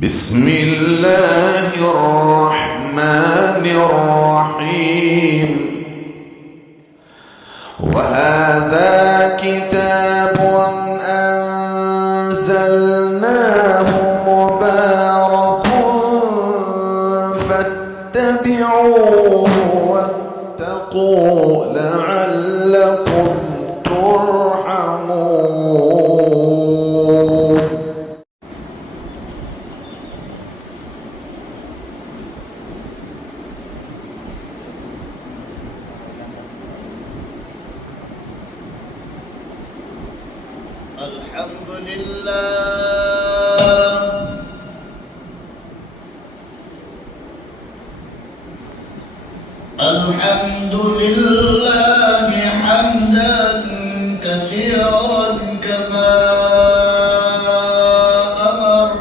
بسم الله الرحمن الرحيم. وهذا كتاب أنزلناه مبارك فاتبعوه واتقوا لعلكم ترحمون. الحمد لله حمدا كثيرا كما أمر،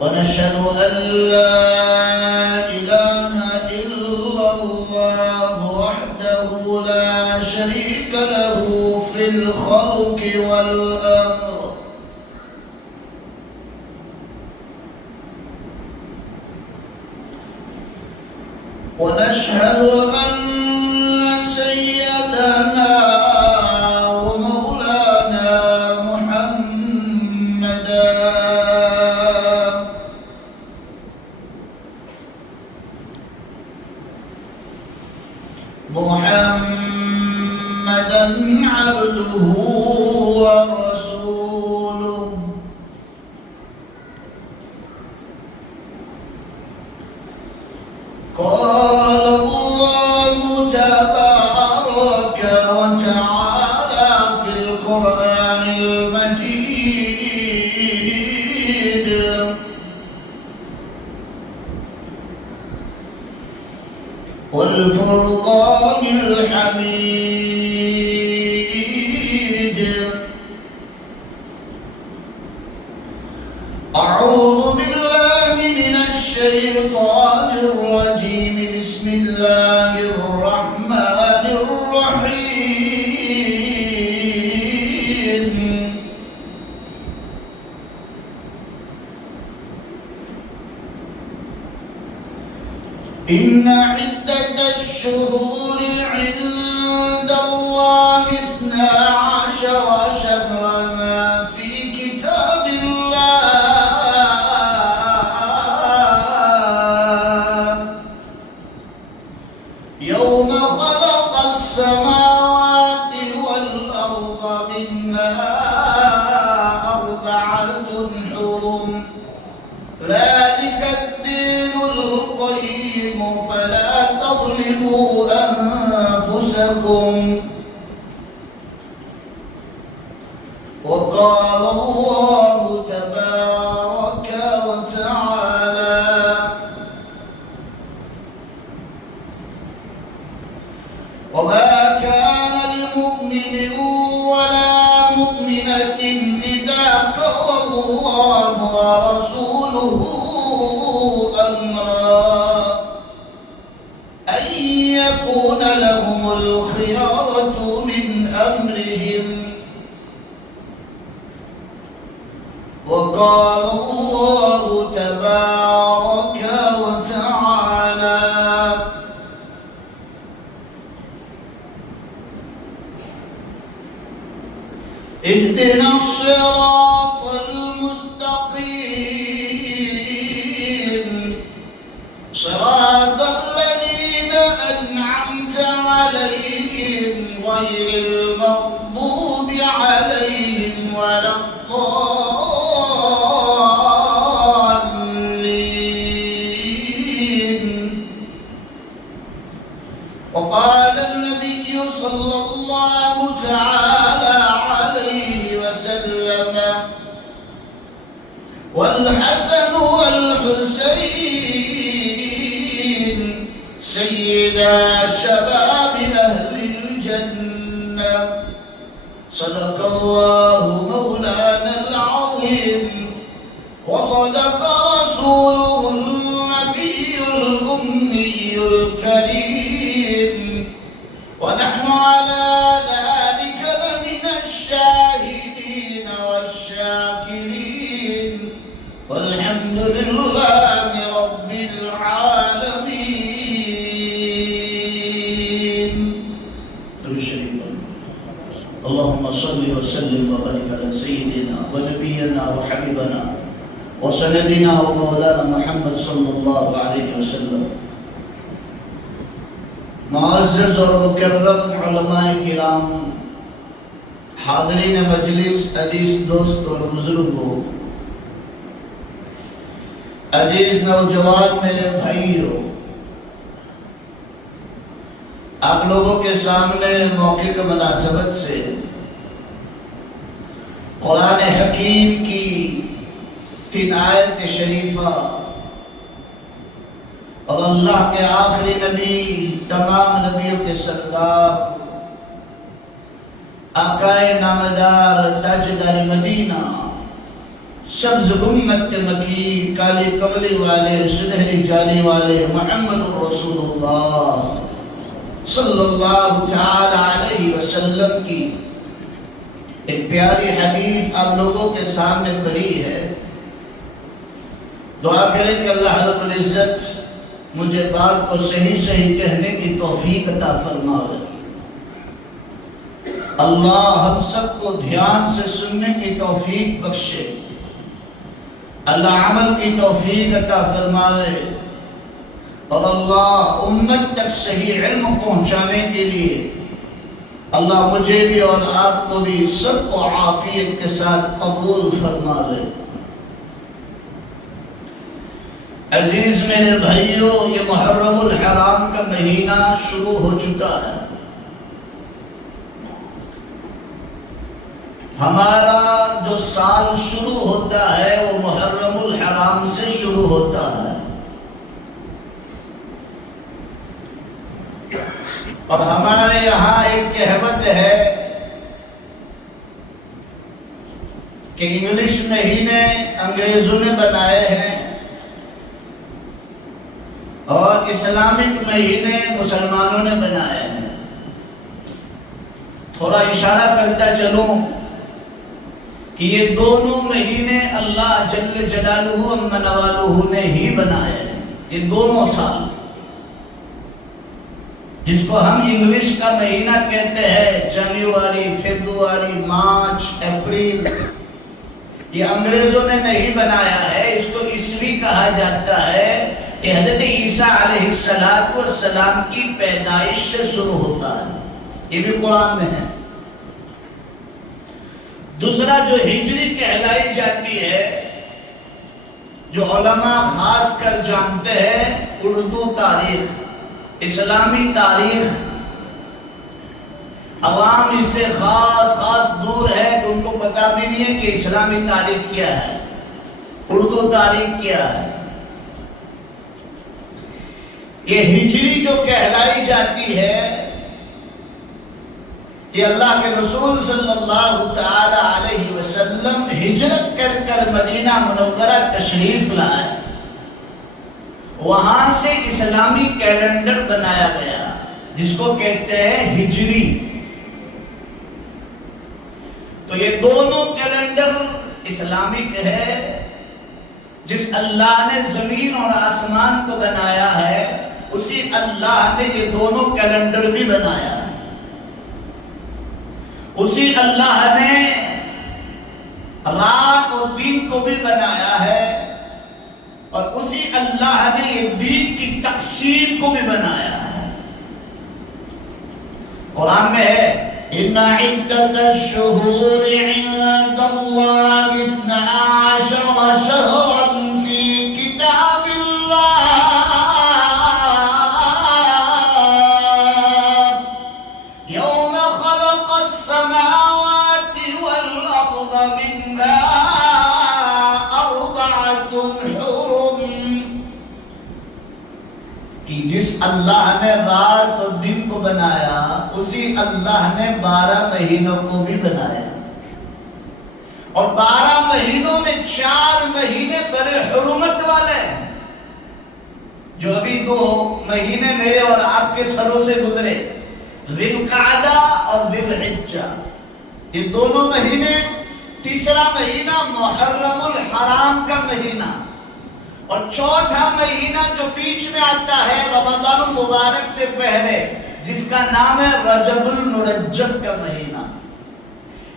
ونشهد أن لا إله إلا الله وحده لا شريك له في الخلق والأمر، ونشهد أن سيدنا ومولانا محمدا عبده ورسوله، قال الله تبارك وتعالى في القرآن المجيد: والفرقان الحميد. أعوذ بالله من الشيطان الرجيم. بسم الله الرحمن الرحيم. إن عدة الشهور عند الله 12 شهرا في كتاب الله يوم خلق السماوات والأرض منها 4 حرم، ذلك الدين القيم فلا تظلموا أنفسكم. وقال الله تبارك وتعالى: وما كان لمؤمن ولا مؤمنة إذا قضى الله ورسوله أمرا أن يكون لهم الخيارة من أمرهم. وقال الله تبارك وتعالى: اهدنا الصراط المستقيم، صراط الذين أنعمت عليهم غير المغضوب عليهم ولا الضالين. وقال النبي صلى الله تعالى عليه وسلم: والحسن والحسين سيدا شباب أهل الجنة. صدق الله مولانا العظيم، وصدق رسوله النبي الأمي الكريم، ونحن على ذلك لمن الشاهدين وسلم وبارك على سيدنا ونبينا وحبيبنا وسندنا ومولانا محمد صلی اللہ علیہ وسلم۔ معزز اور مکرم علماء کرام، حاضرین مجلس، عزیز دوست اور بزرگوں، عزیز نوجوان میرے بھائیوں، آپ لوگوں کے سامنے موقع کی مناسبت سے قرآن حکیم کی 3 آیت شریفہ اور اللہ کے آخری نبی، تمام نبیوں کے سردار، آقائے نامدار، تاجدار مدینہ، سبز امت کے مکی، کالی کملی والے، سنہری جالی والے محمد رسول اللہ صلی اللہ تعالی علیہ وسلم کی ایک پیاری حدیث آپ لوگوں کے سامنے پڑھی ہے۔ دعا کریں کہ اللہ رب العزت مجھے بات کو صحیح کہنے کی توفیق عطا فرمائے۔ اللہ ہم سب کو دھیان سے سننے کی توفیق بخشے، اللہ عمل کی توفیق عطا فرمائے، اور اللہ امت تک صحیح علم پہنچانے کے لیے اللہ مجھے بھی اور آپ کو بھی سب کو عافیت کے ساتھ قبول فرما لے۔ عزیز میرے بھائیوں، یہ محرم الحرام کا مہینہ شروع ہو چکا ہے۔ ہمارا جو سال شروع ہوتا ہے وہ محرم الحرام سے شروع ہوتا ہے، اور ہمارے یہاں ایک کہوت ہے کہ انگلش مہینے انگریزوں نے بنائے ہیں اور اسلامک مہینے مسلمانوں نے بنائے ہیں۔ تھوڑا اشارہ کرتا چلوں کہ یہ دونوں مہینے اللہ جل جلالہ امن والہ نے ہی بنائے ہیں۔ یہ دونوں سال جس کو ہم انگلش کا مہینہ کہتے ہیں، جنوری، فروری، مارچ، اپریل، یہ انگریزوں نے نہیں بنایا ہے۔ اس کو عیسوی کہا جاتا ہے۔ یہ حضرت عیسیٰ علیہ السلام کی پیدائش سے شروع ہوتا ہے، یہ بھی قرآن میں ہے۔ دوسرا جو ہجری کہلائی جاتی ہے، جو علماء خاص کر جانتے ہیں، اردو تاریخ، اسلامی تاریخ، عوام اس سے خاص دور ہے کہ ان کو پتہ بھی نہیں ہے کہ اسلامی تاریخ کیا ہے، اردو تاریخ کیا ہے۔ یہ ہجری جو کہلائی جاتی ہے، یہ اللہ کے رسول صلی اللہ تعالی علیہ وسلم ہجرت کر مدینہ منورہ تشریف لائے، وہاں سے اسلامی کیلنڈر بنایا گیا جس کو کہتے ہیں ہجری۔ تو یہ دونوں کیلنڈر اسلامک ہے۔ جس اللہ نے زمین اور آسمان کو بنایا ہے، اسی اللہ نے یہ دونوں کیلنڈر بھی بنایا ہے۔ اسی اللہ نے رات اور دن کو بھی بنایا ہے، اور اسی اللہ نے یہ دین کی تقسیم کو بھی بنایا ہے۔ قرآن میں ہے إِنَّ عِدَّةَ الشُّهُورِ عِندَ اللَّهِ 12 شَهْرًا فِي كِتَابِ اللَّهِ يَوْمَ خَلَقَ السَّمَاوَاتِ وَالْأَرْضَ مِنْهَا 4 حُرُمٌ، کہ جس اللہ نے رات اور دن کو بنایا، اسی اللہ نے 12 مہینوں کو بھی بنایا، اور 12 مہینوں میں 4 مہینے بڑے حرمت والے ہیں، جو ابھی 2 مہینے میرے اور آپ کے سروں سے گزرے، ذی القعدہ اور ذی الحجہ، یہ دونوں مہینے، تیسرا مہینہ محرم الحرام کا مہینہ، اور چوتھا مہینہ جو بیچ میں آتا ہے رمضان المبارک سے پہلے، جس کا نام ہے رجب المرجب کا مہینہ۔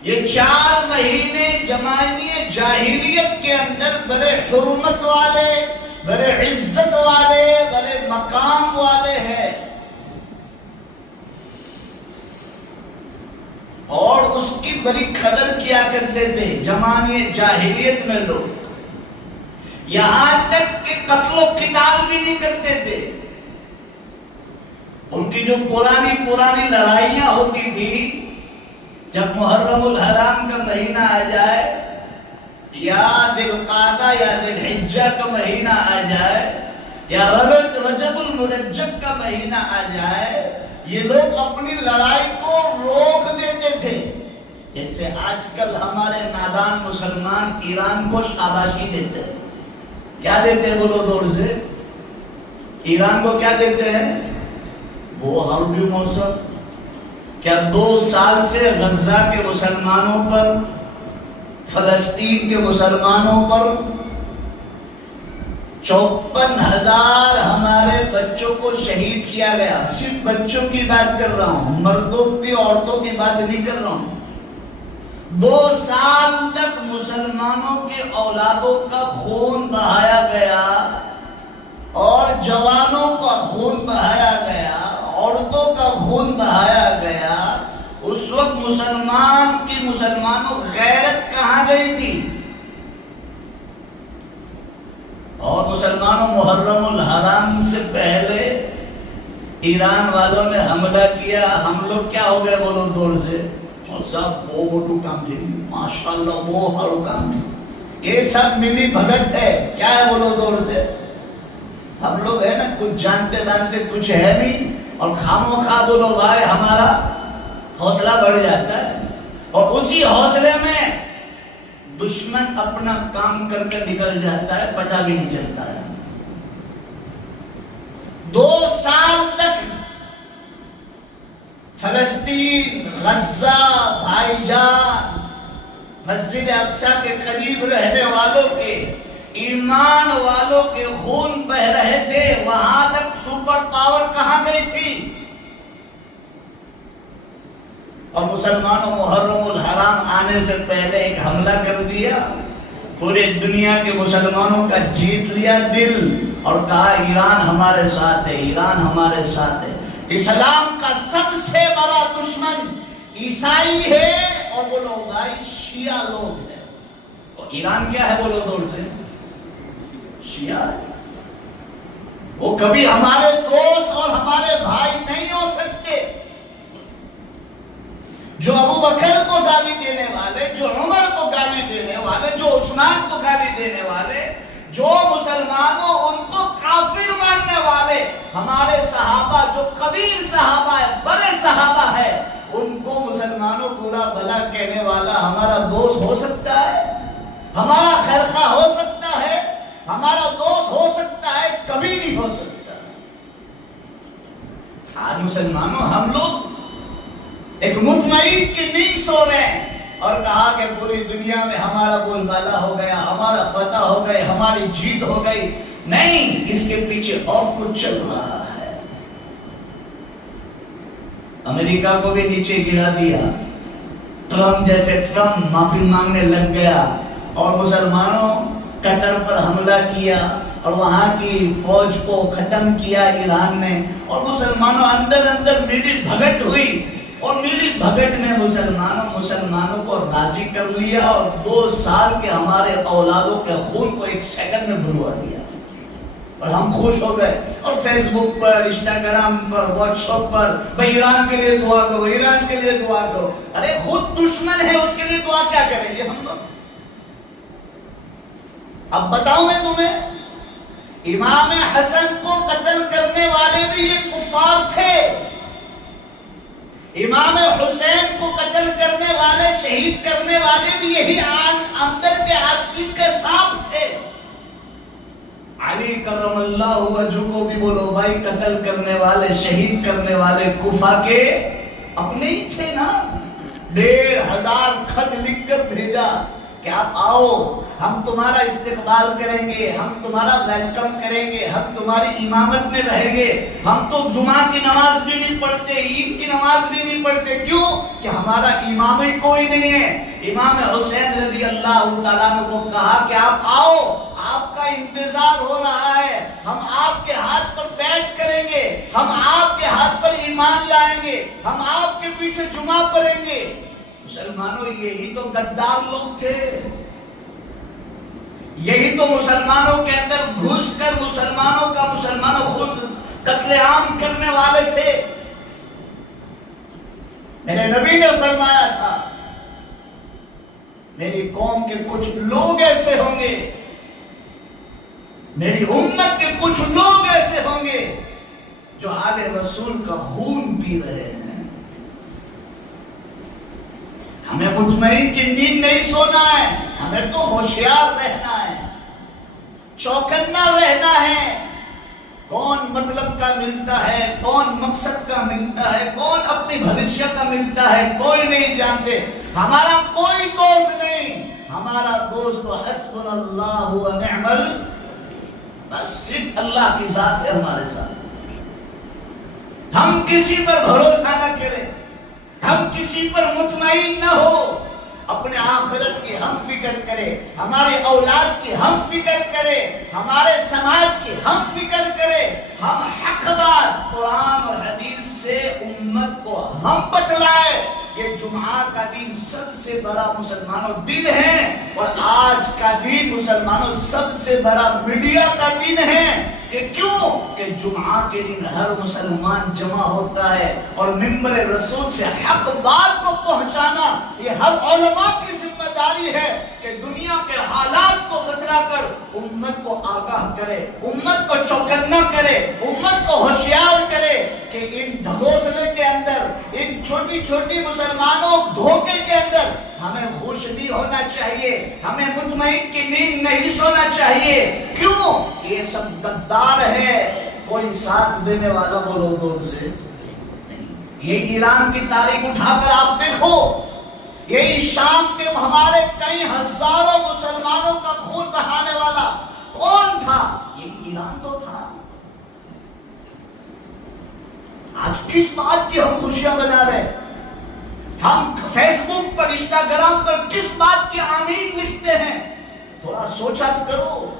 یہ 4 مہینے زمانے جاہلیت کے اندر بڑے حرمت والے، بڑے عزت والے، بڑے مقام والے ہیں، اور اس کی بڑی قدر کیا کرتے تھے زمانے جاہلیت میں لوگ، یہاں تک کہ قتل و قتال بھی نہیں کرتے تھے۔ ان کی جو پرانی لڑائیاں ہوتی تھی، جب محرم الحرام کا مہینہ آ جائے یا ذی القعدہ یا ذی الحجہ کا مہینہ آ جائے یا رجب المرجب کا مہینہ آ جائے، یہ لوگ اپنی لڑائی کو روک دیتے تھے۔ جیسے آج کل ہمارے نادان مسلمان ایران کو شاباشی دیتے ہیں، کیا دیتے ہیں بولو دور سے؟ ایران کو کیا دیتے ہیں؟ وہ حربی موسم۔ کیا 2 سال سے غزہ کے مسلمانوں پر، فلسطین کے مسلمانوں پر 54,000 ہمارے بچوں کو شہید کیا گیا؟ صرف بچوں کی بات کر رہا ہوں، مردوں کی، عورتوں کی بات نہیں کر رہا ہوں۔ 2 سال تک مسلمانوں کے اولادوں کا خون بہایا گیا، اور جوانوں کا خون بہایا گیا، عورتوں کا خون بہایا گیا۔ اس وقت مسلمانوں غیرت کہاں گئی تھی؟ اور مسلمانوں محرم الحرام سے پہلے ایران والوں نے حملہ کیا، ہم لوگ کیا ہو گئے بولو دور سے؟ اور سب وہ موٹو کام دی، ماشاءاللہ وہ ہر کام دی، یہ سب ملی بھگت ہے۔ کیا ہے بولو دور سے؟ ہم لوگ ہے نا کچھ جانتے مانتے کچھ ہے نہیں، اور خامو خواہ بولو بھائی ہمارا حوصلہ بڑھ جاتا ہے، اور اسی حوصلے میں دشمن اپنا کام کر کے نکل جاتا ہے، پتہ بھی نہیں چلتا ہے۔ 2 سال تک فلسطین، غزہ، بھائی جان، مسجد اقصی کے قریب رہنے والوں کے، ایمان والوں کے خون بہ رہے تھے، وہاں تک سپر پاور کہاں گئی تھی؟ اور مسلمانوں محرم الحرام آنے سے پہلے ایک حملہ کر دیا، پورے دنیا کے مسلمانوں کا جیت لیا دل، اور کہا ایران ہمارے ساتھ ہے، ایران ہمارے ساتھ ہے۔ اسلام کا سب سے بڑا دشمن عیسائی ہے، اور بولو بھائی شیعہ لوگ ہیں۔ اور ایران کیا ہے بولو دور سے؟ شیعہ۔ وہ کبھی ہمارے دوست اور ہمارے بھائی نہیں ہو سکتے۔ جو ابو بکر کو گالی دینے والے، جو عمر کو گالی دینے والے، جو عثمان کو گالی دینے والے، جو مسلمانوں ان کو کافر ماننے والے، ہمارے صحابہ جو کبیر صحابہ ہے، بڑے صحابہ ہے، ان کو مسلمانوں برا بھلا کہنے والا ہمارا دوست ہو سکتا ہے؟ ہمارا خیرخواہ ہو سکتا ہے؟ ہمارا دوست ہو سکتا ہے؟ کبھی نہیں ہو سکتا۔ آج مسلمانوں ہم لوگ ایک مطمئن کی نیند سو رہے ہیں، اور کہا کہ پوری دنیا میں ہمارا بول بالا ہو گیا، ہمارا فتح ہو گئی، ہماری جیت ہو گئی۔ نہیں، اس کے پیچھے اور کچھ چل رہا ہے۔ امریکہ کو بھی نیچے گرا دیا، ٹرمپ جیسے ٹرمپ معافی مانگنے لگ گیا، اور مسلمانوں قطر پر حملہ کیا، اور وہاں کی فوج کو ختم کیا ایران نے، اور مسلمانوں اندر ملی بھگت ہوئی، اور ملی بھگت میں مسلمانوں کو راضی کر لیا، اور 2 سال کے ہمارے اولادوں کے خون کو 1 سیکنڈ میں بھلوا دیا، اور ہم خوش ہو گئے۔ اور فیس بک پر، انسٹاگرام پر، واٹس ایپ پر، بھائی ایران کے لیے دعا کرو، ایران کے لیے دعا کرو۔ ارے خود دشمن ہے، اس کے لیے دعا کیا کریں گے ہم لوگ؟ اب بتاؤں میں تمہیں، امام حسن کو قتل کرنے والے بھی یہ کفار تھے، امام حسین کو قتل کرنے والے، شہید کرنے والے بھی یہی اندر کے آستین کے ساتھ تھے۔ علی کرم اللہ وجہ کو بھی بولو بھائی قتل کرنے والے، شہید کرنے والے کوفہ کے اپنے ہی تھے نا۔ 1,500 خط لکھ کر بھیجا کہ آپ آؤ، ہم تمہارا استقبال کریں گے، ہم تمہارا ویلکم کریں گے، ہم تمہاری امامت میں رہیں گے، ہم تو جمعہ کی نماز بھی نہیں پڑھتے، عید کی نماز بھی نہیں پڑھتے، کیوں؟ کہ ہمارا امام ہی کوئی نہیں ہے۔ امام حسین رضی اللہ تعالیٰ عنہ کو کہا کہ آپ آؤ، آپ کا انتظار ہو رہا ہے، ہم آپ کے ہاتھ پر بیعت کریں گے، ہم آپ کے ہاتھ پر ایمان لائیں گے، ہم آپ کے پیچھے جمعہ پڑھیں گے۔ مسلمانوں یہی تو غدار لوگ تھے، یہی تو مسلمانوں کے اندر گھس کر مسلمانوں خود قتل عام کرنے والے تھے۔ میرے نبی نے فرمایا تھا میری قوم کے کچھ لوگ ایسے ہوں گے، میری امت کے کچھ لوگ ایسے ہوں گے جو آل رسول کا خون پی رہے ہیں۔ ہمیں مطمئن کی نیند نہیں سونا ہے، ہمیں تو ہوشیار رہنا ہے، چوکنا رہنا ہے۔ کون مطلب کا ملتا ہے، کون مقصد کا ملتا ہے، کون اپنی بھوشیہ کا ملتا ہے، کوئی نہیں جانتے۔ ہمارا کوئی دوست نہیں، ہمارا دوست تو حسبنا اللہ و نعم بس صرف اللہ کی ذات ہے ہمارے ساتھ۔ ہم کسی پر بھروسہ نہ کریں، ہم کسی پر مطمئن نہ ہو، اپنے آخرت کی ہم فکر کرے، ہمارے اولاد کی ہم فکر کرے، ہمارے سماج کی ہم فکر کرے، ہم حق بات قرآن اور حدیث سے امت کو ہم بتلائے۔ یہ جمعہ کا دن سب سے بڑا مسلمانوں دن ہے، اور آج کا دن مسلمانوں سب سے بڑا میڈیا کا دن ہے۔ کہ کیوں؟ کہ جمعہ کے دن ہر مسلمان جمع ہوتا ہے، اور منبر رسول سے حق بات کو پہنچانا یہ ہر علماء کی ذمہ داری ہے کہ دنیا کے حالات کو بتلا کر امت کو آگاہ کرے، امت کو چوکنا کرے، امت کو ہوشیار کرے کہ ان ڈھگوسلے کے اندر، ان چھوٹی چھوٹی مسلمانوں دھوکے کے اندر ہمیں خوش نہیں ہونا چاہیے، ہمیں مطمئن کی نیند نہیں سونا چاہیے۔ کیوں؟ کہ یہ سب غدار ہے، کوئی ساتھ دینے والا بولو دور سے۔ یہ ایران کی تاریخ اٹھا کر آپ دیکھو، یہی شام کے ہمارے کئی ہزاروں مسلمانوں کا خون بہانے والا کون تھا؟ یہ ایران تو تھا۔ آج کس بات کی ہم خوشیاں منا رہے ہیں؟ ہم فیس بک پر، انسٹاگرام پر کس بات کی آمین لکھتے ہیں؟ تھوڑا سوچا کرو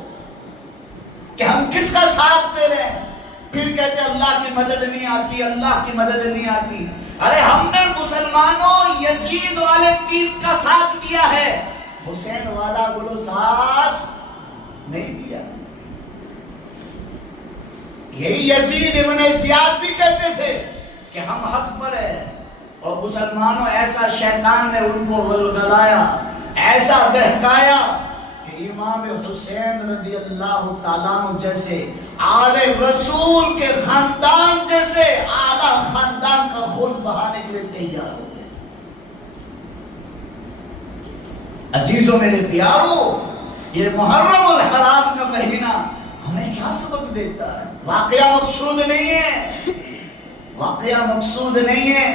کہ ہم کس کا ساتھ دے رہے ہیں، پھر کہتے ہیں اللہ کی مدد نہیں آتی، اللہ کی مدد نہیں آتی۔ ارے ہم نے مسلمانوں یزید والے ٹیم کا ساتھ دیا ہے، حسین والا بولو ساتھ نہیں دیا۔ یہی یزید ابن زیاد بھی کہتے تھے کہ ہم حق پر ہیں، اور مسلمانوں ایسا شیطان نے ان کو غلایا، ایسا بہکایا کہ امام حسین رضی اللہ تعالیٰ عنہ جیسے آل رسول کے خاندان جیسے اعلیٰ خاندان کا خون بہانے کے لیے تیار ہو گئے۔ عزیزوں میرے پیارو، یہ محرم الحرام کا مہینہ ہمیں کیا سبق دیتا ہے؟ واقعہ مقصود نہیں ہے، واقعہ مقصود نہیں ہے۔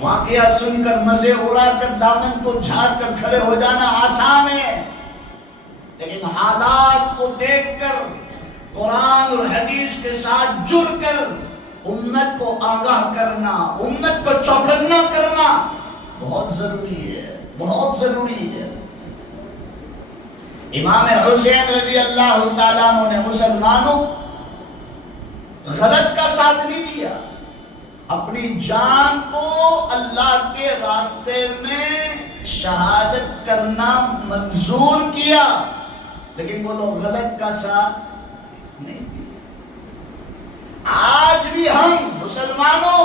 واقعہ سن کر مزے اڑا کر دامن کو جھاڑ کر کھڑے ہو جانا آسان ہے، لیکن حالات کو دیکھ کر قرآن اور حدیث کے ساتھ جڑ کر امت کو آگاہ کرنا، امت کو چوکنا کرنا بہت ضروری ہے، بہت ضروری ہے۔ امام حسین رضی اللہ تعالیٰ عنہ نے مسلمانوں غلط کا ساتھ نہیں دیا، اپنی جان کو اللہ کے راستے میں شہادت کرنا منظور کیا، لیکن وہ لوگ غلط کا ساتھ نہیں دیا۔ آج بھی ہم مسلمانوں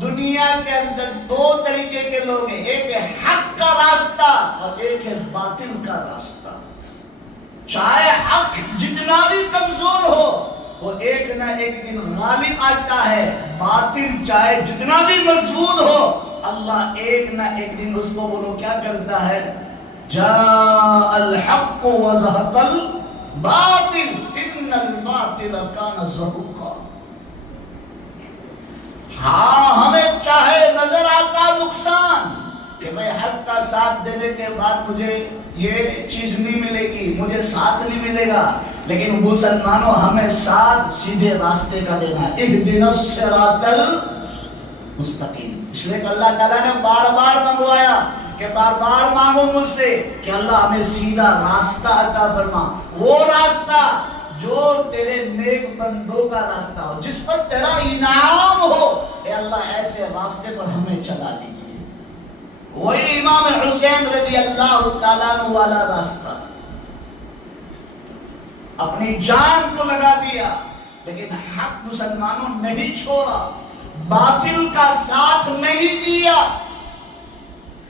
دنیا کے اندر دو طریقے کے لوگ ہیں، ایک ہے حق کا راستہ اور ایک ہے باطل کا راستہ۔ چاہے حق جتنا بھی کمزور ہو وہ ایک نہ ایک دن غالب آتا ہے، باطل چاہے جتنا بھی مضبوط ہو اللہ ایک نہ ایک دن اس کو بولو کیا کرتا ہے؟ جاء الحق وزهق الباطل ان الباطل كان زهوقا۔ ہاں ہمیں چاہے نظر آتا نقصان، کہ میں حق کا ساتھ دینے کے بعد مجھے یہ چیز نہیں ملے گی، مجھے ساتھ نہیں ملے گا، لیکن مسلمانوں ہمیں ساتھ سیدھے راستے کا دینا ہے۔ اہدنا الصراط المستقیم۔ اس لیے کہ اللہ تعالیٰ نے بار بار منگوایا کہ بار بار مانگو مجھ سے کہ اللہ ہمیں سیدھا راستہ عطا فرما، وہ راستہ جو تیرے نیک بندوں کا راستہ ہو، جس پر تیرا انعام ہو، اے اللہ ایسے راستے پر ہمیں چلا دیجیے۔ وہی امام حسین رضی اللہ تعالیٰ عنہ والا راستہ، اپنی جان کو لگا دیا لیکن حق مسلمانوں نہیں چھوڑا، باطل کا ساتھ نہیں دیا،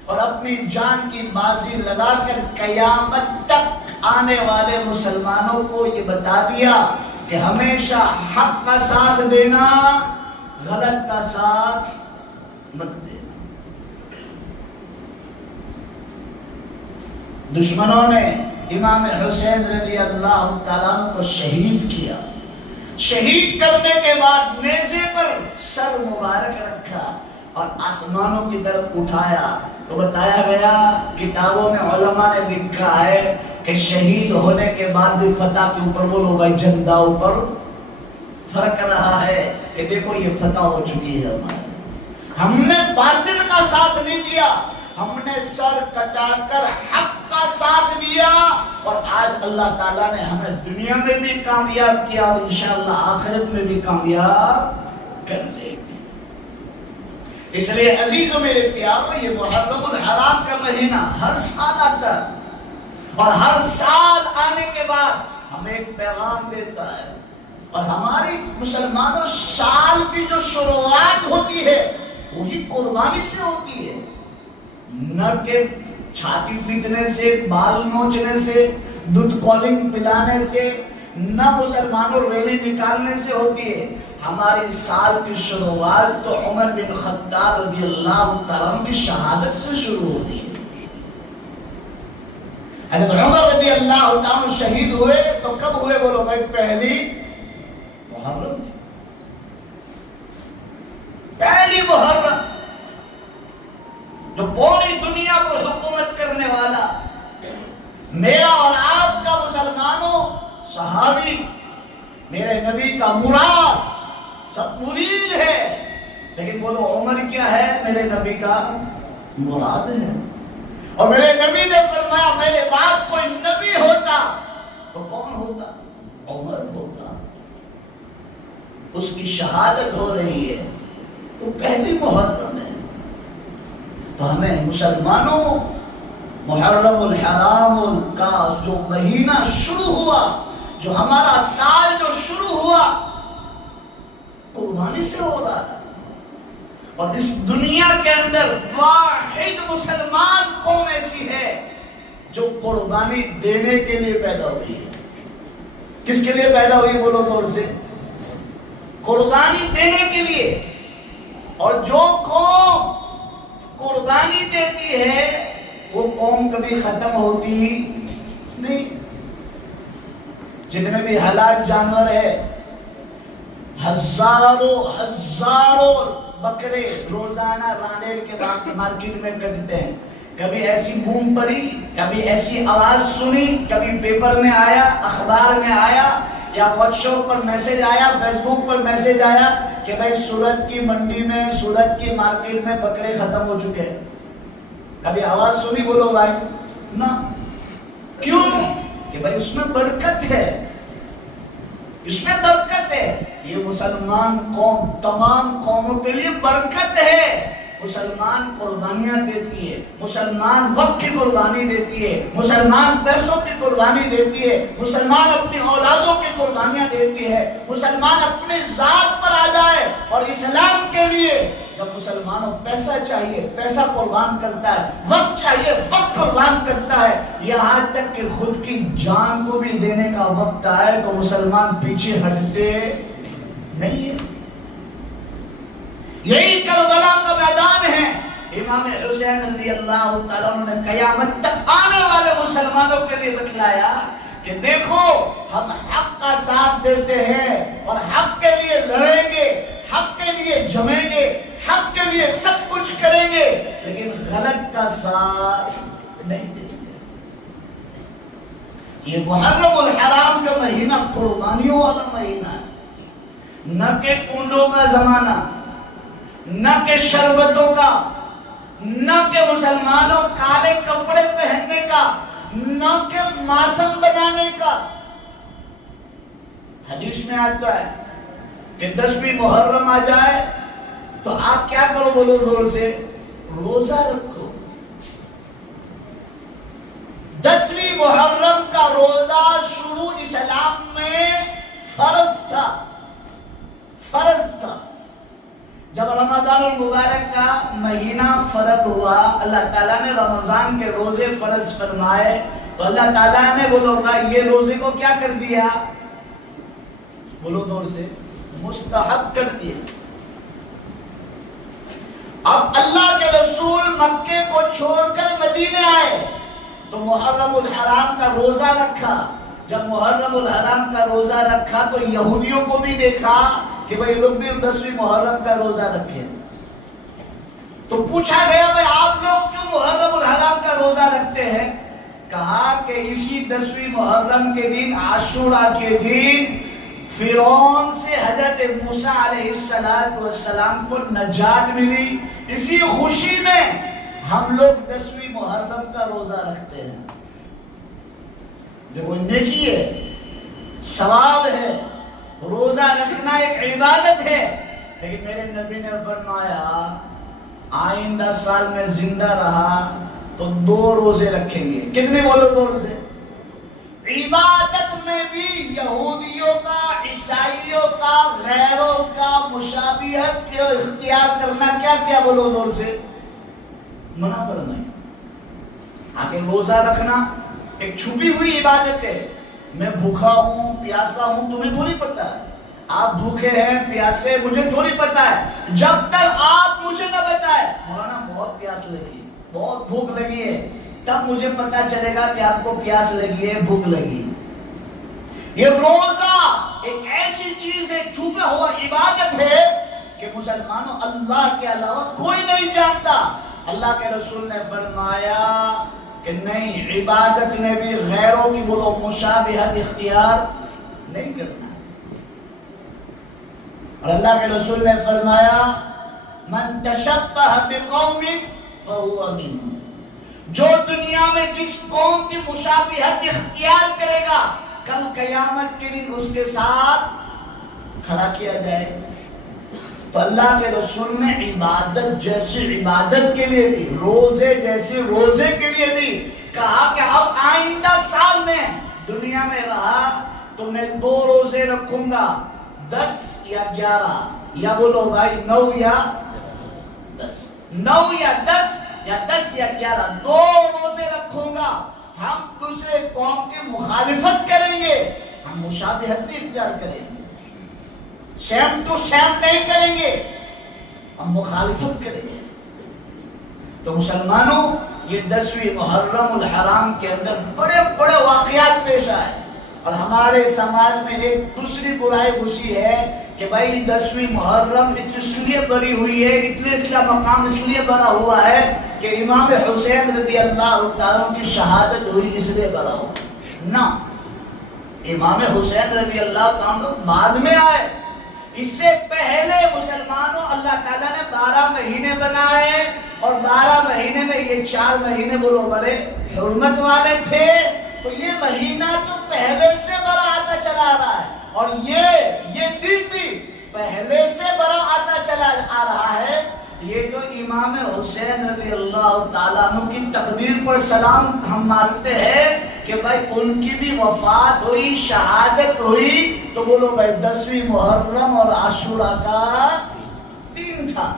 اور اپنی جان کی بازی لگا کر قیامت تک آنے والے مسلمانوں کو یہ بتا دیا کہ ہمیشہ حق کا ساتھ دینا، غلط کا ساتھ مت دینا۔ دشمنوں نے امام حسین رضی اللہ تعالیٰ عنہ کو شہید کیا، شہید کرنے کے بعد نیزے پر سر مبارک رکھا اور آسمانوں کی طرف اٹھایا تو بتایا گیا، کتابوں میں علماء نے لکھا ہے کہ شہید ہونے کے بعد بھی فتح کے اوپر وہ لوگ جھنڈا اوپر فرق رہا ہے کہ دیکھو یہ فتح ہو چکی ہے ہمارے۔ ہم نے باطل کا ساتھ نہیں دیا، ہم نے سر کٹا کر حق کا ساتھ دیا، اور آج اللہ تعالیٰ نے ہمیں دنیا میں بھی کامیاب کیا اور انشاءاللہ آخرت میں بھی کامیاب کر دے گا۔ اس لیے عزیزو میرے پیارو، یہ محرم الحرام کا مہینہ ہر سال آتا ہے، اور ہر سال آنے کے بعد ہمیں ایک پیغام دیتا ہے، اور ہماری مسلمانوں سال کی جو شروعات ہوتی ہے وہی قربانی سے ہوتی ہے، نہ کہ چھاتی پیٹنے سے، بال نوچنے سے، دودھ کولنگ پلانے سے، نہ مسلمانوں ریلی نکالنے سے ہوتی ہے۔ ہماری سال کی شروعات تو عمر بن خطاب رضی اللہ تعالیٰ عنہ کی شہادت سے شروع ہوتی ہے۔ حضرت عمر رضی اللہ تعالیٰ عنہ شہید ہوئے تو کب ہوئے بولو بھائی؟ پہلی محرم، پہلی محرم، جو پوری دنیا پر حکومت کرنے والا میرا اور آپ کا مسلمانوں صحابی، میرے نبی کا مراد، سب مرید ہے، لیکن بولو عمر کیا ہے؟ میرے نبی کا مراد ہے۔ اور میرے نبی نے فرمایا میرے بعد کوئی نبی ہوتا تو کون ہوتا؟ عمر ہوتا۔ اس کی شہادت ہو رہی ہے تو پہلی محرم ہے، تو ہمیں مسلمانوں محرم الحرام کا جو مہینہ شروع ہوا، جو ہمارا سال جو شروع ہوا، قربانی سے ہو رہا ہے، اور اس دنیا کے اندر واحد مسلمان قوم ایسی ہے جو قربانی دینے کے لیے پیدا ہوئی ہے۔ کس کے لیے پیدا ہوئی بولو دور سے؟ قربانی دینے کے لیے۔ اور جو قوم قربانی دیتی ہے وہ قوم کبھی ختم ہوتی نہیں۔ جتنے بھی حلال جانور ہے، ہزاروں بکرے روزانہ رانڈیل کے بعد مارکیٹ میں کٹتے ہیں، کبھی ایسی بوم پڑی، کبھی ایسی آواز سنی، کبھی پیپر میں آیا، اخبار میں آیا، یا واٹس ایپ پر میسج آیا، فیس بک پر میسج آیا کہ بھائی سورت کی منڈی میں، سورت کی مارکیٹ میں بکرے ختم ہو چکے ہیں۔ کبھی آواز سنی بولو بھائی؟ نہ۔ کیوں؟ کہ بھائی اس میں برکت ہے، اس میں برکت ہے۔ یہ مسلمان قوم تمام قوموں کے لیے برکت ہے۔ مسلمان قربانیاں دیتی ہے، مسلمان وقت کی قربانی دیتی ہے، مسلمان پیسوں کی قربانی دیتی ہے، مسلمان اپنی اولادوں کی قربانیاں دیتی ہے، مسلمان اپنے ذات پر آ جائے اور اسلام کے لیے جب مسلمانوں پیسہ چاہیے پیسہ قربان کرتا ہے، وقت چاہیے وقت قربان کرتا ہے، یہاں تک کہ خود کی جان کو بھی دینے کا وقت آئے تو مسلمان پیچھے ہٹتے نہیں ہے۔ یہی کربلا کا میدان ہے۔ امام حسین رضی اللہ تعالیٰ عنہ نے قیامت تک آنے والے مسلمانوں کے لیے بتلایا کہ دیکھو ہم حق کا ساتھ دیتے ہیں اور حق کے لیے لڑیں گے، حق کے لیے جمیں گے، حق کے لیے سب کچھ کریں گے، لیکن غلط کا ساتھ نہیں دیں گے۔ یہ محرم الحرام کا مہینہ قربانیوں والا مہینہ ہے، نہ کہ کنڈوں کا زمانہ، نہ کہ شربتوں کا، نہ کہ مسلمانوں کالے کپڑے پہننے کا، نہ کہ ماتم بنانے کا۔ حدیث میں آتا ہے کہ 10ویں محرم آ جائے تو آپ کیا کرو؟ بولو زور سے، روزہ رکھو۔ 10ویں محرم کا روزہ شروع اسلام میں فرض تھا، فرض تھا۔ جب رمضان المبارک کا مہینہ فرض ہوا، اللہ تعالیٰ نے رمضان کے روزے فرض فرمائے، تو اللہ تعالیٰ نے بولو گا یہ روزے کو کیا کر دیا؟ بولو دور سے، مستحب کر دیا۔ اب اللہ کے رسول مکے کو چھوڑ کر مدینے آئے تو محرم الحرام کا روزہ رکھا۔ جب محرم الحرام کا روزہ رکھا تو یہودیوں کو بھی دیکھا کہ بھئی لوگ بھی 10ویں محرم کا روزہ رکھے، تو پوچھا گیا بھئی آپ لوگ کیوں محرم الحرام کا روزہ رکھتے ہیں؟ کہا کہ اسی 10ویں محرم کے دن، عاشوراء کے دن، فرعون سے حضرت موسیٰ علیہ السلام کو نجات ملی، اسی خوشی میں ہم لوگ 10ویں محرم کا روزہ رکھتے ہیں۔ دیکھو نیکی ہے، ثواب ہے، روزہ رکھنا ایک عبادت ہے، لیکن میرے نبی نے فرمایا آئندہ سال میں زندہ رہا تو 2 روزے رکھیں گے۔ کتنے بولو دور سے؟ عبادت میں بھی یہودیوں کا، عیسائیوں کا، غیروں کا مشابہت کے اختیار کرنا کیا کیا بولو دور سے؟ منع فرمایا۔ آگے روزہ رکھنا ایک چھپی ہوئی عبادت ہے۔ میں بھوکا ہوں، پیاسا ہوں، تمہیں تھوڑی پتا ہے۔ آپ بھوکے ہیں، پیاسے، مجھے تھوڑی پتا ہے۔ جب تک آپ مجھے نہ بتائے مولانا بہت پیاس لگی، بہت بھوک لگی ہے، تب مجھے پتا چلے گا کہ آپ کو پیاس لگی ہے، بھوک لگی ہے۔ یہ روزہ ایک ایسی چیز ہے، چھپا ہوا عبادت ہے کہ مسلمانوں اللہ کے علاوہ کوئی نہیں جانتا۔ اللہ کے رسول نے فرمایا کہ نہیں، عبادت میں بھی غیروں کی بولو مشابہت اختیار نہیں کرنا۔ اور اللہ کے رسول نے فرمایا من تشبہ بقوم فہو منہم، جو دنیا میں جس قوم کی مشابہت اختیار کرے گا کل قیامت کے دن اس کے ساتھ کھڑا کیا جائے۔ تو اللہ کے رسول نے عبادت جیسی عبادت کے لیے بھی، روزے جیسے روزے کے لیے بھی کہا کہ اب آئندہ سال میں دنیا میں رہا تو میں 2 روزے رکھوں گا، 10 یا 11، یا بولو بھائی 9 یا 10، 9 یا 10 یا 10 یا 11، 2 روزے رکھوں گا۔ ہم دوسرے قوم کی مخالفت کریں گے، ہم مشابہت بھی اختیار کریں گے، سیم ٹو سیم نہیں کریں گے، ہم مخالفت کریں گے۔ تو مسلمانوں، یہ 10ویں محرم الحرام کے اندر بڑے بڑے واقعات پیش آئے، اور ہمارے سماج میں ایک دوسری برائی گھسی ہے کہ بھائی 10ویں محرم اس لیے بڑی ہوئی ہے، اتنے اس کا مقام اس لیے بنا ہوا ہے کہ امام حسین رضی اللہ تعالیٰ کی شہادت ہوئی، اس لیے بنا ہوا۔ نہ، امام حسین رضی اللہ تعالیٰ بعد میں آئے، اس سے پہلے مسلمانوں اللہ تعالیٰ نے 12 مہینے بنائے، اور 12 مہینے میں یہ 4 مہینے بولو بڑے حرمت والے تھے، تو یہ مہینہ تو پہلے سے بڑا آتا چلا رہا ہے، اور یہ دن بھی پہلے سے بڑا آتا چلا آ رہا ہے۔ یہ تو امام حسین رضی اللہ تعالیٰ عنہ کی تقدیر پر سلام ہم مانتے ہیں کہ بھائی ان کی بھی وفات ہوئی، شہادت ہوئی، تو بولو بھائی 10ویں محرم اور عاشوراء کا دن تھا۔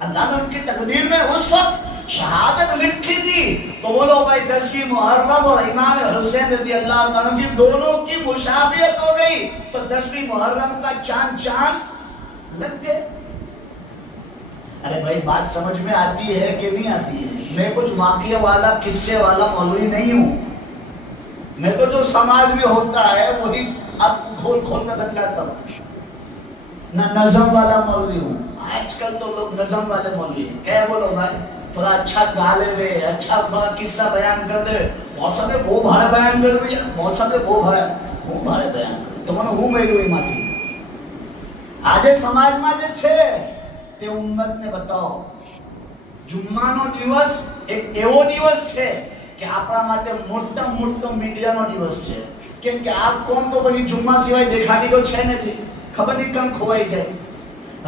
اللہ نے ان کی تقدیر میں اس وقت شہادت لکھی تھی، تو بولو بھائی 10ویں محرم اور امام حسین رضی اللہ عنہ کی دونوں کی مشابہت ہو گئی، تو 10ویں محرم کا چاند لگ گئے۔ ارے بھائی بات سمجھ میں آتی ہے کہ نہیں آتی ہے؟ میں کچھ واقعہ والا، قصے والا مولوی نہیں ہوں، میں تو جو سماج میں ہوتا ہے وہی آپ کھول کھول کر بتلاتا ہوں۔ نہ نظم والا مولوی ہوں. آج کل تو لوگ نظم والے مولوی ہیں. کیا بولو بھائی تھوڑا اچھا گا لے وے, اچھا تھوڑا قصہ بیان کر دے, بہت سارے وہ بھاڑے بیان کر دے, بہت سارے وہ بھاڑے بیان کر دے. મને હું મેળવી માંથી આજે સમાજમાં જે છે તે ઉમ્મતને બતાવો. જુમ્માનો દિવસ એક એવો દિવસ છે કે આપણા માટે મોટો મીડિયાનો દિવસ છે. કેમ કે આ કોમ તો બધી જુમ્મા સિવાય દેખાતી તો છે નથી. ખબર નહીં કેમ ખોવાઈ જાય.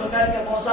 તો કહે કે મૌસા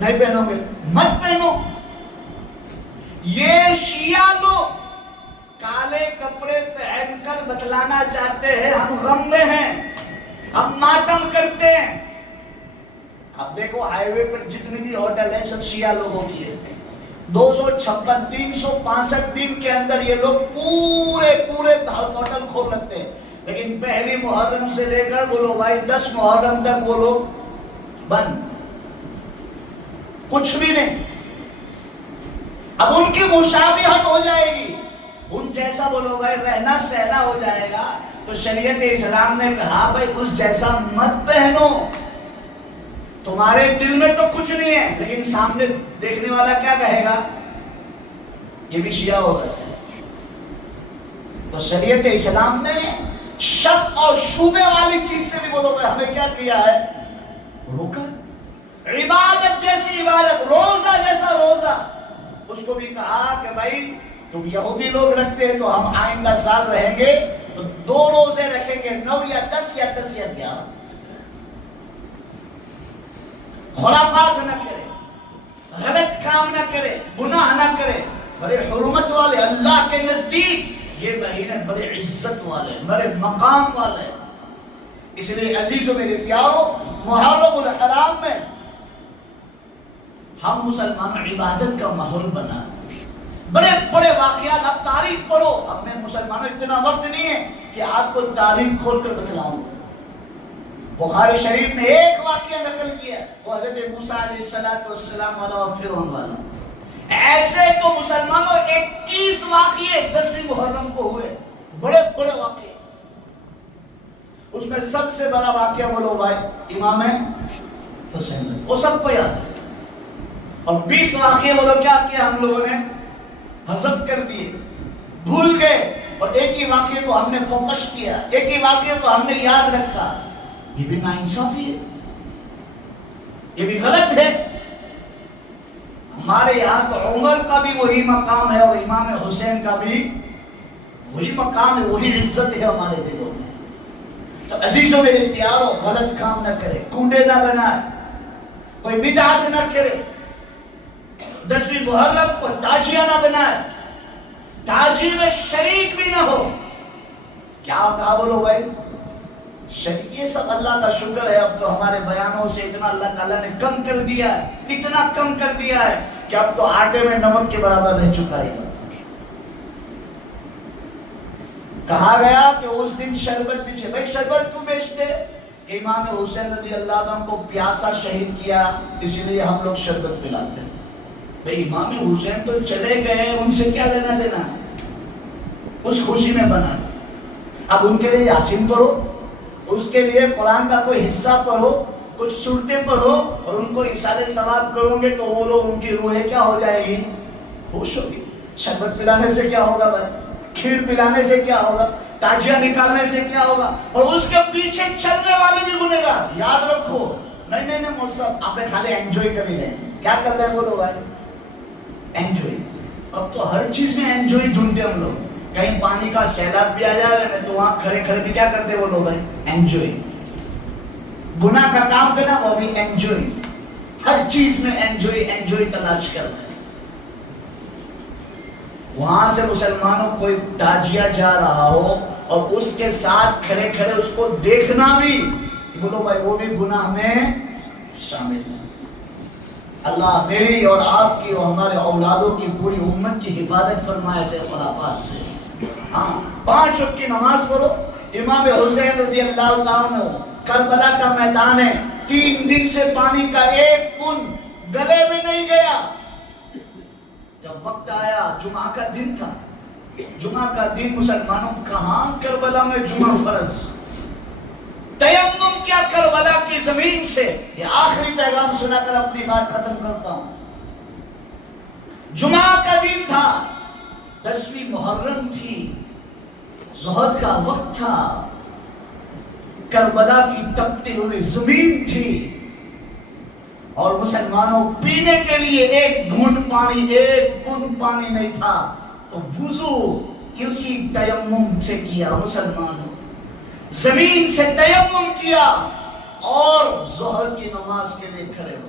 نہیں پہنو گے مت پہنو. یہ شیعہ لوگ کالے کپڑے پہن کر بتلانا چاہتے ہیں ہم غم میں ہیں, ہم ماتم کرتے ہیں. اب دیکھو ہائی وے پر جتنی بھی ہوٹل ہے سب شیعہ لوگوں کی ہے. 256 365 دن کے اندر یہ لوگ پورے ہوٹل کھول رکھتے ہیں, لیکن پہلی محرم سے لے کر بولو بھائی 10 محرم تک وہ لوگ بند, کچھ بھی نہیں. اب ان کی مشابہت ہو جائے گی, ان جیسا بولو بھائی رہنا سہنا ہو جائے گا, تو شریعت اسلام نے کہا بھائی اس جیسا مت پہنو. تمہارے دل میں تو کچھ نہیں ہے, لیکن سامنے دیکھنے والا کیا کہے گا, یہ بھی شیعہ ہوگا. تو شریعت اسلام نے شک اور شبہ والی چیز سے بھی بولو بھائی ہمیں کیا کیا ہے, روکا. عبادت جیسی عبادت, روزہ جیسا روزہ, اس کو بھی کہا کہ بھائی تم یہودی لوگ رکھتے ہیں تو ہم آئندہ سال رہیں گے تو 2 روزے رکھیں گے, 9 یا 10 یا 10 یا 11. خرافات نہ کرے, غلط کام نہ کرے, گناہ نہ کرے. بڑے حرمت والے اللہ کے نزدیک یہ مہینے بڑے عزت والے, بڑے مقام والے. اس لیے عزیزوں میرے پیارو, محرم الحرام میں ہم مسلمان عبادت کا ماحول بنا. بڑے بڑے واقعات, آپ تاریخ پڑھو. اپنے مسلمانوں اتنا وقت نہیں ہے کہ آپ کو تاریخ کھول کر بتلاؤں. بخاری شریف نے ایک واقعہ نقل کیا, وہ حضرت موسیٰ علیہ السلام والا اور فرعون والا. ایسے تو مسلمانوں 21 واقعے 10ویں محرم کو ہوئے, بڑے بڑے واقعے. اس میں سب سے بڑا واقعہ بولو بھائی امام حسین, وہ سب کو یاد ہے. اور 20 واقعے بولو کیا کیا ہم لوگوں نے, حذف کر دیے, بھول گئے. اور ایک ہی واقعے کو ہم نے فوکس کیا, ایک ہی واقعے کو ہم نے یاد رکھا. یہ بھی ناانصافی ہے, یہ بھی غلط ہے. ہمارے یہاں تو عمر کا بھی وہی مقام ہے اور امام حسین کا بھی وہی مقام ہے, وہی عزت ہے ہمارے دلوں میں. تو عزیزوں میرے پیارو, غلط کام نہ کرے, کنڈے نہ بنائے, کوئی بدعت نہ کرے. 10ویں محرم کو تاجیہ نہ بنائے, تاجی میں شریک بھی نہ ہو. کیا کہا بولو بھائی, یہ سب اللہ کا شکر ہے. اب تو ہمارے بیانوں سے اتنا اللہ تعالیٰ نے کم کر دیا ہے, اتنا کم کر دیا ہے کہ اب تو آٹے میں نمک کے برابر رہ چکا ہے. کہا گیا کہ اس دن شربت بیچے. بھائی شربت کیوں بیچتے, کہ امام حسین رضی اللہ عنہ کو پیاسا شہید کیا, اسی لیے ہم لوگ شربت پلاتے ہیں. بھائی امام حسین تو چلے گئے, ان سے کیا لینا دینا, اس خوشی میں بنا. اب ان کے لیے یاسین پڑھو, اس کے لیے قرآن کا کوئی حصہ پڑھو, کچھ سورتیں پڑھو اور ان کو اِصالِ ثواب کرو گے تو وہ لوگ, ان کی روحیں کیا ہو جائے گی, خوش ہوگی. شربت پلانے سے کیا ہوگا بھائی, کھیر پلانے سے کیا ہوگا, تاجیہ نکالنے سے کیا ہوگا. اور اس کے پیچھے چلنے والے بھی گنے گا. یاد رکھو, نہیں نہیں نہیں مول صاحب آپ نے خالی انجوائے کر ہی رہے ہیں. کیا کر رہے ہیں بولو بھائی, انجوائے. اب تو ہر چیز میں انجوائے ڈھونڈتے ہم لوگ. کہیں پانی کا سیلاب بھی آ جائے تو وہاں کھڑے کھڑے بھی کیا کرتے وہ لوگ, انجوائے. گناہ کا کام کرنا وہ بھی انجوائے. ہر چیز میں انجوائے تلاش کرتے ہیں. وہاں سے مسلمانوں کوئی تاجیہ جا رہا ہو اور اس کے ساتھ کھڑے کھڑے اس کو دیکھنا بھی, بولو بھائی وہ بھی گناہ میں شامل ہے. اللہ میری اور آپ کی اور ہمارے اولادوں کی پوری امت کی حفاظت فرمائے ایسے خرافات سے. ہاں 5 وقت کی نماز پڑھو. امام حسین رضی اللہ تعالیٰ عنہ, کربلا کا میدان ہے, 3 دن سے پانی کا ایک بوند گلے میں نہیں گیا. جب وقت آیا, جمعہ کا دن تھا, جمعہ کا دن مسلمانوں کہاں کربلا میں جمعہ فرض. تیمم کیا کربلا کی زمین سے. یہ آخری پیغام سنا کر اپنی بات ختم کرتا ہوں. جمعہ کا دن تھا, 10ویں محرم تھی, ظہر کا وقت تھا, کربلا کی تپتی ہوئی زمین تھی اور مسلمانوں پینے کے لیے ایک گھونٹ پانی, ایک بوند پانی نہیں تھا. تو وضو اسی تیمم سے کیا. مسلمانوں زمین سے تیمم کیا اور ظہر کی نماز کے لیے کھڑے ہو.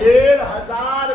1500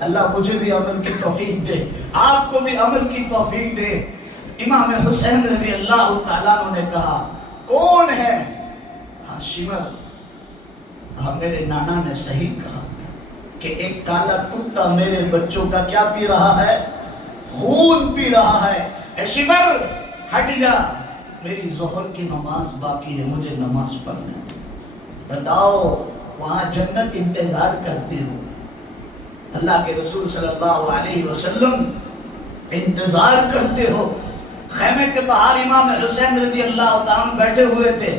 اللہ مجھے بھی عمل کی توفیق دے، آپ کو بھی عمل کی توفیق دے۔ امام حسین رضی اللہ تعالیٰ عنہ نے کہا کون ہے؟ ہاں شمر، ہاں میرے نانا نے صحیح کہا کہ ایک کالا کتا میرے بچوں کا کیا پی رہا ہے؟ خون پی رہا ہے۔ اے شمر ہٹ جا، میری ظہر کی نماز باقی ہے، مجھے نماز پڑھنا ہے۔ بتاؤ وہاں جنت انتظار کرتے ہو، اللہ کے رسول صلی اللہ علیہ وسلم انتظار کرتے ہو۔ خیمے کے باہر امام حسین رضی اللہ تعالیٰ بیٹھے ہوئے تھے،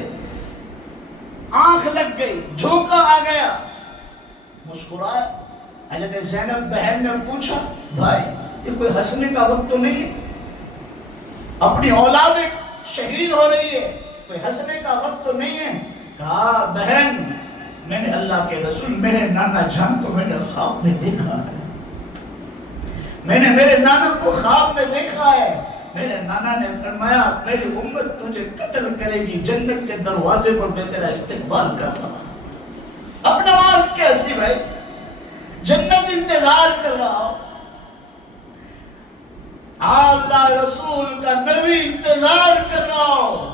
آنکھ لگ گئی، جھونکا آ گیا، مسکرائے۔ حضرت زینب بہن نے پوچھا بھائی یہ کوئی ہنسنے کا وقت تو نہیں ہے؟ اپنی اولاد شہید ہو رہی ہے، کوئی ہنسنے کا وقت تو نہیں ہے؟ کہا بہن میں نے اللہ کے رسول میرے نانا جان کو میں نے خواب میں دیکھا ہے، میں نے میرے نانا کو خواب میں دیکھا ہے، میرے نانا نے فرمایا میری امت تجھے قتل کرے گی، جنت کے دروازے پر میں تیرا استقبال کر رہا ہوں۔ اب نماز کے ہنسی بھائی، جنت انتظار کر رہا ہو، اللہ رسول کا نبی انتظار کر رہا ہو،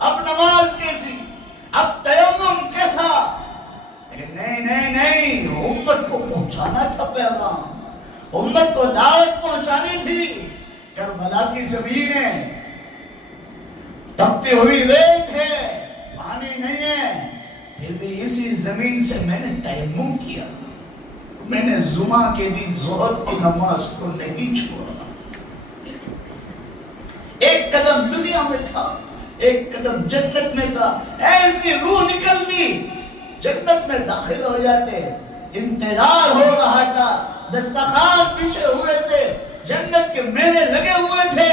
اب نماز کیسی، اب تیمم کیسا؟ نہیں امت کو پہنچانا تھا پیغام، امت کو دعوت پہنچانی تھی۔ کربلا کی زمینیں تپتی ہوئی ریت ہے، پانی نہیں ہے، پھر بھی اسی زمین سے میں نے تیمم کیا، میں نے جمعہ کے دن ظہر کی نماز کو نہیں چھوڑا۔ ایک قدم دنیا میں تھا، ایک قدم جنت میں تھا، ایسی روح نکل دی جنت میں داخل ہو جاتے۔ انتظار ہو رہا تھا، دستخوان بچھے ہوئے تھے، جنت کے میلے لگے ہوئے تھے،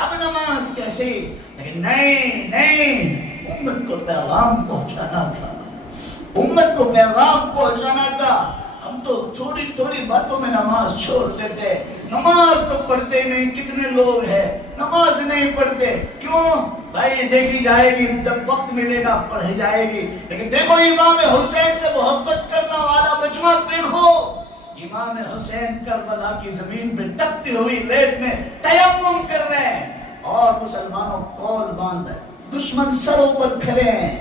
اب نماز کیسی؟ لیکن نہیں امت کو پیغام پہنچانا تھا، امت کو پیغام پہنچانا تھا۔ ہم تو تھوڑی تھوڑی باتوں میں نماز چھوڑ دیتے، نماز تو پڑھتے نہیں، کتنے لوگ ہیں نماز نہیں پڑھتے، کیوں بھائی؟ دیکھی جائے گی، جب وقت ملے گا پڑھی جائے گی۔ لیکن دیکھو امام حسین سے محبت کرنا والا مجمع دیکھو، امام حسین کربلا کی زمین میں تپتی ہوئی ریت میں تیمم کر رہے ہیں، اور مسلمانوں کول باندھا، دشمن سروں پر کھڑے ہیں،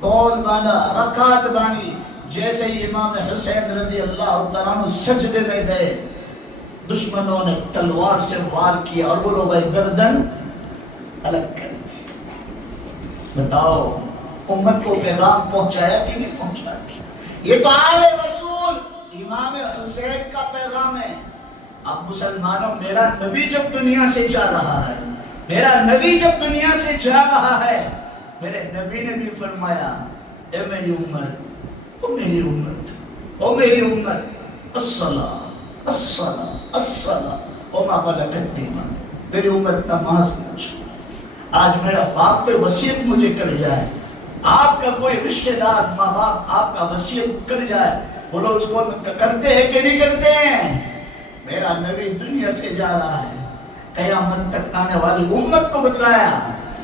کول باندھا، رکعت باندھی۔ جیسے ہی امام حسین رضی اللہ تعالیٰ عنہ سجدے میں گئے، دشمنوں نے تلوار سے وار کیا اور بولو بھائی گردن الگ کر دی۔ بتاؤ امت کو پیغام پہنچایا کہ نہیں پہنچایا؟ یہ تو آل رسول امام حسین کا پیغام ہے۔ اب مسلمانوں، میرا نبی جب دنیا سے جا رہا ہے، میرا نبی جب دنیا سے جا رہا ہے، میرے نبی نے بھی فرمایا اے میری امت، او میری امت، او میری امت، الصلاۃ الصلاۃ الصلاۃ وما ملکت ایمانکم، میری امت نماز نہ چھوڑ۔ آج میرا باپ کوئی وصیت مجھے کر جائے، آپ کا کوئی رشتہ دار ماں باپ آپ کا وصیت کر جائے، بولو اس کو کرتے ہیں کہ نہیں کرتے ہیں؟ میرا نبی دنیا سے جا رہا ہے، قیامت تک آنے والی امت کو بتلایا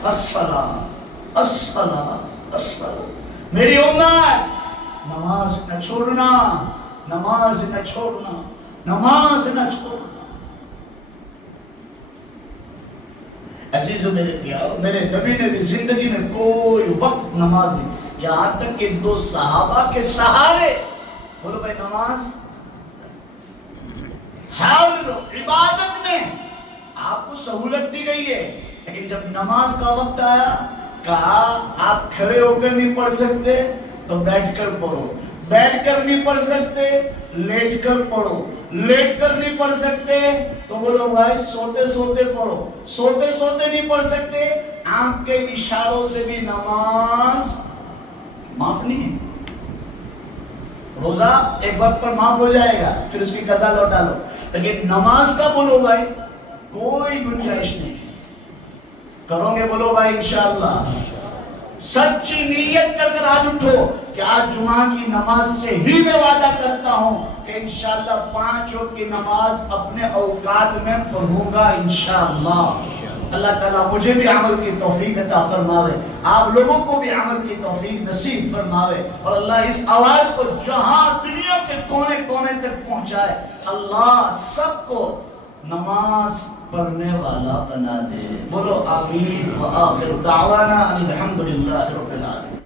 الصلاۃ الصلاۃ الصلاۃ، میری امت نماز نہ چھوڑنا، نماز نہ چھوڑنا، نماز نہ چھوڑنا۔ عزیزو میرے پیارو، میرے نبی نے بھی زندگی میں کوئی وقت نماز نہیں، یہاں تک کہ دو صحابہ کے سہارے، بولو بھائی نماز حاضر ہو، عبادت میں آپ کو سہولت دی گئی ہے، لیکن جب نماز کا وقت آیا کہا آپ کھڑے ہو کر نہیں پڑھ سکتے تو بیٹھ کر پڑھو، بیٹھ کر نہیں پڑھ سکتے لیٹ کر پڑھو، لیٹ کر نہیں پڑھ سکتے تو بولو بھائی سوتے سوتے پڑھو، سوتے سوتے نہیں پڑھ سکتے آنکھ کے اشاروں سے بھی نماز معاف نہیں ہے۔ روزہ ایک وقت پر معاف ہو جائے گا، پھر اس کی قضا لوٹا لو، لیکن نماز کا بولو بھائی کوئی گنجائش نہیں ہے۔ کرو گے بولو بھائی انشاءاللہ، سچی نیت کر کر آج اٹھو کہ آج جمعہ کی نماز سے ہی میں وعدہ کرتا ہوں کہ انشاءاللہ 5 وقت کی نماز اپنے اوقات میں پڑھوں گا انشاءاللہ۔ اللہ تعالیٰ مجھے بھی عمل کی توفیق عطا فرماوے، آپ لوگوں کو بھی عمل کی توفیق نصیب فرماوے، اور اللہ اس آواز کو جہاں دنیا کے کونے کونے تک پہنچائے، اللہ سب کو نماز پڑھنے والا بنا دے۔ بولو آمین۔ وآخر دعوانا ان الحمدللہ رب العالمین۔